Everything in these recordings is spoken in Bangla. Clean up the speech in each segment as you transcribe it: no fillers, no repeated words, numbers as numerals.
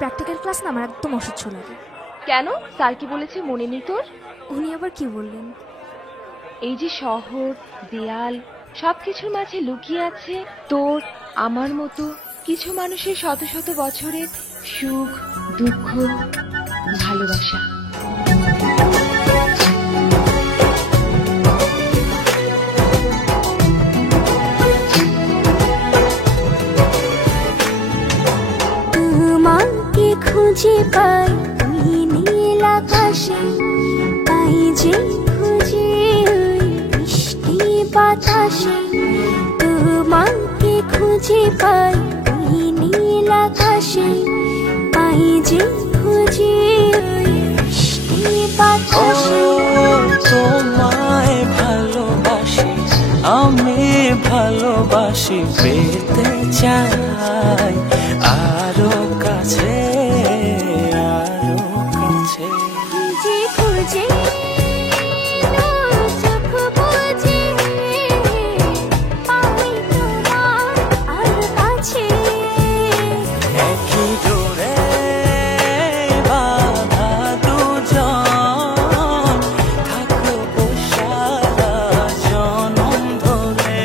প্র্যাকটিক্যাল ক্লাস না আমার একদম অসহ্য লাগে। কেন? স্যার কি বলেছে মনে নেই তোর? উনি আবার কি বললেন? এই যে শহর, দেয়াল, সবকিছুর মাঝে লুকিয়ে আছে তোর আমার মতো কিছু মানুষের শত শত বছরের সুখ, দুঃখ, ভালোবাসা। তোমাকে খুঁজে পাই ওই নীল আকাশে, তাই যে খুঁজে ওই বৃষ্টি বাতাসে। তোমাকে খুঁজে পাই ওই নীল আকাশে, তাই যে খুঁজে ওই বৃষ্টি বাতাসে। তোমায় ভালোবাসি, আমি ভালোবাসি, পেতে চাই আরো কাছে, আরো কাছে। খুঁজে খুঁজে চোখ বুজে পাই তোমার আরো কাছে। একই ডোরে বাঁধা দুজন, থাকবো সারা জনম ধরে।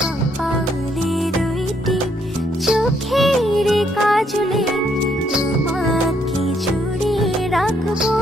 কপালে দুইটি চোখের কাজলে তোমাকে জুড়ে রাখবো।